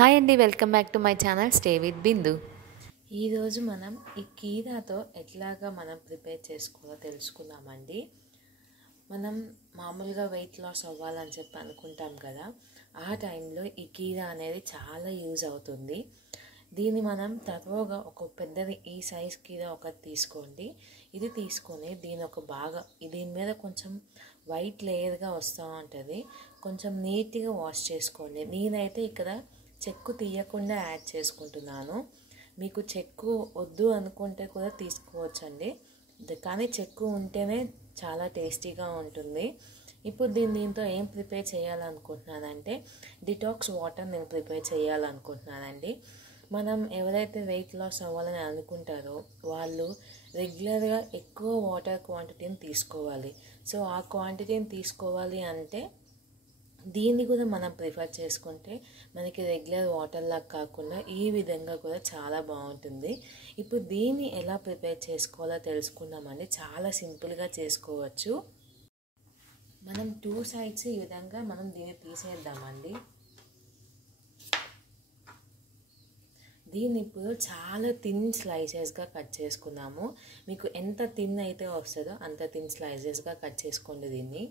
Hi అండి, welcome back to my channel stay with Bindu. ఈరోజు మనం ఈ కీరాతో ఎట్లాగా మనం ప్రిపేర్ చేసుకోవాలో తెలుసుకుందామండి. మనం మామూలుగా వెయిట్ లాస్ అవ్వాలని చెప్పి అనుకుంటాం కదా, ఆ టైంలో ఈ కీరా అనేది చాలా యూజ్ అవుతుంది. దీన్ని మనం తరువుగా ఒక పెద్దది ఈ సైజ్ కీరా ఒకటి తీసుకోండి. ఇది తీసుకొని దీని మీద కొంచెం వైట్ లేయర్గా వస్తూ ఉంటుంది. కొంచెం నీట్గా వాష్ చేసుకోండి. నేనైతే ఇక్కడ చెక్కు తీయకుండా యాడ్ చేసుకుంటున్నాను. మీకు చెక్కు వద్దు అనుకుంటే కూడా తీసుకోవచ్చండి, కానీ చెక్కు ఉంటేనే చాలా టేస్టీగా ఉంటుంది. ఇప్పుడు దీంతో ఏం ప్రిపేర్ చేయాలనుకుంటున్నానంటే డిటాక్స్ వాటర్ నేను ప్రిపేర్ చేయాలనుకుంటున్నానండి. మనం ఎవరైతే వెయిట్ లాస్ అవ్వాలని అనుకుంటారో వాళ్ళు రెగ్యులర్గా ఎక్కువ వాటర్ క్వాంటిటీని తీసుకోవాలి. సో ఆ క్వాంటిటీని తీసుకోవాలి అంటే దీన్ని కూడా మనం ప్రిఫర్ చేసుకుంటే మనకి రెగ్యులర్ వాటర్లా కాకుండా ఈ విధంగా కూడా చాలా బాగుంటుంది. ఇప్పుడు దీన్ని ఎలా ప్రిపేర్ చేసుకోవాలో తెలుసుకుందామండి. చాలా సింపుల్గా చేసుకోవచ్చు. మనం 2 సైడ్స్ ఈ విధంగా మనం దీన్ని తీసేద్దామండి. దీన్ని ఇప్పుడు చాలా థిన్ స్లైసెస్గా కట్ చేసుకున్నాము. మీకు ఎంత థిన్ అయితే వస్తుందో అంత థిన్ స్లైసెస్గా కట్ చేసుకోండి. దీన్ని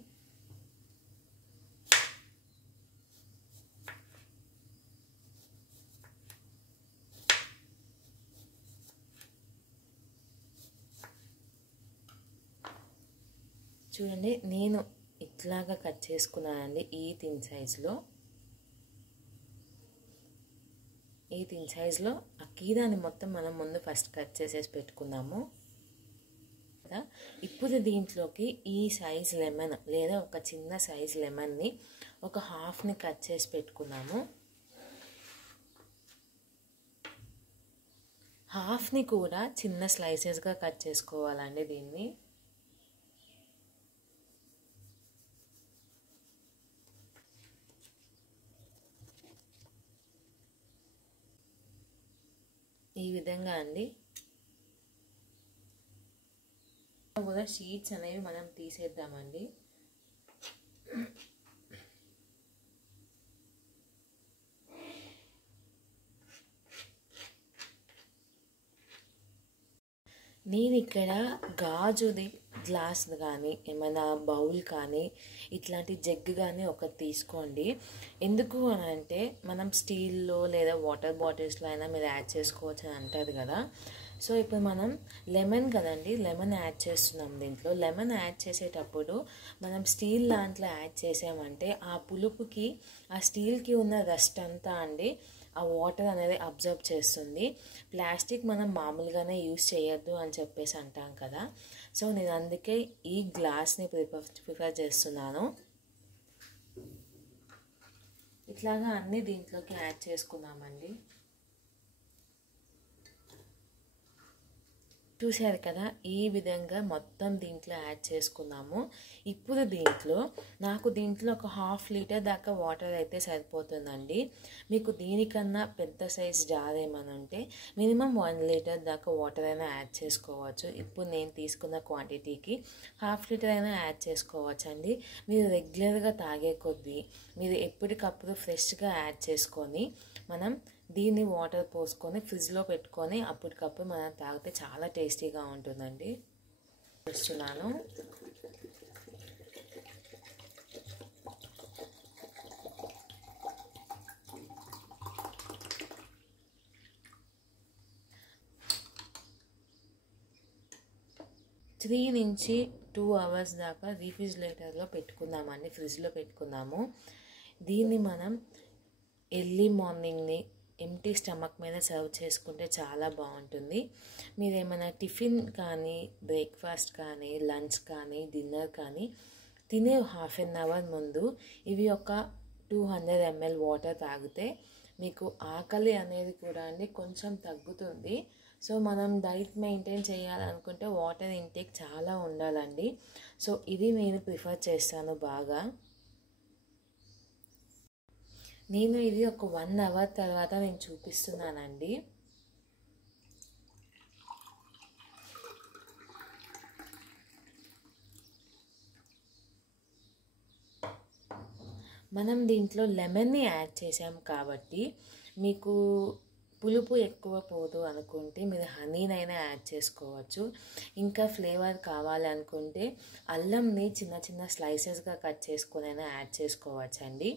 చూడండి, నేను ఇట్లాగా కట్ చేసుకున్నానండి. ఈ థిన్ సైజులో ఆ కీరాని మొత్తం మనం ముందు ఫస్ట్ కట్ చేసేసి పెట్టుకున్నాము. ఇప్పుడు దీంట్లోకి ఈ సైజ్ లెమన్ లేదా ఒక చిన్న సైజ్ లెమన్ని ఒక హాఫ్ని కట్ చేసి పెట్టుకున్నాము. హాఫ్ని కూడా చిన్న స్లైసెస్గా కట్ చేసుకోవాలండి. దీన్ని ఈ విధంగా అండి. కూడా షీట్స్ అనేవి మనం తీసేద్దామండి. నేను ఇక్కడ గాజుది గ్లాస్ కానీ ఏమైనా బౌల్ కానీ ఇట్లాంటి జగ్ కానీ ఒకటి తీసుకోండి. ఎందుకు అని అంటే మనం స్టీల్లో లేదా వాటర్ బాటిల్స్లో అయినా మీరు యాడ్ చేసుకోవచ్చు అని అంటారు కదా. సో ఇప్పుడు మనం లెమన్ కదండి, లెమన్ యాడ్ చేస్తున్నాం. దీంట్లో లెమన్ యాడ్ చేసేటప్పుడు మనం స్టీల్ దాంట్లో యాడ్ చేసామంటే ఆ పులుపుకి ఆ స్టీల్కి ఉన్న రస్ట్ అంతా అండి ఆ వాటర్ అనేది అబ్జర్వ్ చేస్తుంది. ప్లాస్టిక్ మనం మామూలుగానే యూస్ చేయొద్దు అని చెప్పేసి అంటాం కదా. సో నేను అందుకే ఈ గ్లాస్ని ప్రిఫర్ చేస్తున్నాను. ఇట్లాగా అన్నీ దీంట్లోకి యాడ్ చేసుకున్నామండి. చూశారు కదా, ఈ విధంగా మొత్తం దీంట్లో యాడ్ చేసుకున్నాము. ఇప్పుడు దీంట్లో ఒక 1/2 లీటర్ దాకా వాటర్ అయితే సరిపోతుందండి. మీకు దీనికన్నా పెద్ద సైజ్ జార్ ఏమైనా ఉంటే మినిమం 1 లీటర్ దాకా వాటర్ అయినా యాడ్ చేసుకోవచ్చు. ఇప్పుడు నేను తీసుకున్న క్వాంటిటీకి 1/2 లీటర్ అయినా యాడ్ చేసుకోవచ్చు అండి. మీరు రెగ్యులర్గా తాగే కొద్దీ మీరు ఎప్పటికప్పుడు ఫ్రెష్గా యాడ్ చేసుకొని మనం దీన్ని వాటర్ పోసుకొని ఫ్రిడ్జ్లో పెట్టుకొని అప్పటికప్పుడు మనం తాగితే చాలా టేస్టీగా ఉంటుందండి. చూస్తున్నాను. త్రీ నుంచి 2 అవర్స్ దాకా రీఫ్రిజిరేటర్లో పెట్టుకుందామండి, ఫ్రిడ్జ్లో పెట్టుకుందాము. దీన్ని మనం ఎర్లీ మార్నింగ్ని ఎంటీ స్టమక్ మీద సర్వ్ చేసుకుంటే చాలా బాగుంటుంది. మీరు ఏమైనా టిఫిన్ కానీ బ్రేక్ఫాస్ట్ కానీ లంచ్ కానీ డిన్నర్ కానీ తినే 1/2 అవర్ ముందు ఇవి ఒక 200 ml వాటర్ తాగితే మీకు ఆకలి అనేది కూడా అండి కొంచెం తగ్గుతుంది. సో మనం డైట్ మెయింటైన్ చేయాలనుకుంటే వాటర్ ఇంటేక్ చాలా ఉండాలండి. సో ఇది నేను ప్రిఫర్ చేస్తాను బాగా. నేను ఇది ఒక 1 అవర్ తర్వాత నేను చూపిస్తున్నానండి. మనం దీంట్లో లెమన్ని యాడ్ చేసాం కాబట్టి మీకు పులుపు ఎక్కువ పోదు అనుకుంటే మీరు హనీనైనా యాడ్ చేసుకోవచ్చు. ఇంకా ఫ్లేవర్ కావాలి అనుకుంటే అల్లంని చిన్న చిన్న స్లైసెస్గా కట్ చేసుకునైనా యాడ్ చేసుకోవచ్చు అండి.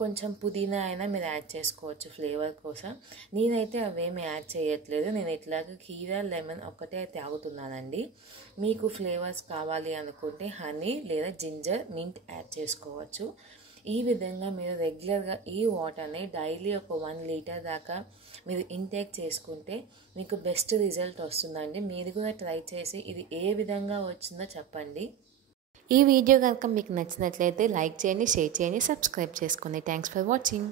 కొంచెం పుదీనా అయినా మీరు యాడ్ చేసుకోవచ్చు ఫ్లేవర్ కోసం. నేనైతే అవేమి యాడ్ చేయట్లేదు, నేను ఇట్లాగా కీరా లెమన్ ఒక్కటే తాగుతున్నానండి. మీకు ఫ్లేవర్స్ కావాలి అనుకుంటే హనీ లేదా జింజర్ మింట్ యాడ్ చేసుకోవచ్చు. ఈ విధంగా మీరు రెగ్యులర్గా ఈ వాటర్ని డైలీ ఒక 1 లీటర్ దాకా మీరు ఇంటేక్ చేసుకుంటే మీకు బెస్ట్ రిజల్ట్ వస్తుందండి. మీరు కూడా ట్రై చేసి ఇది ఏ విధంగా వచ్చిందో చెప్పండి. ఈ వీడియో కనుక మీకు నచ్చినట్లయితే లైక్ చేయండి, షేర్ చేయండి, సబ్స్క్రైబ్ చేసుకోండి. Thanks for watching.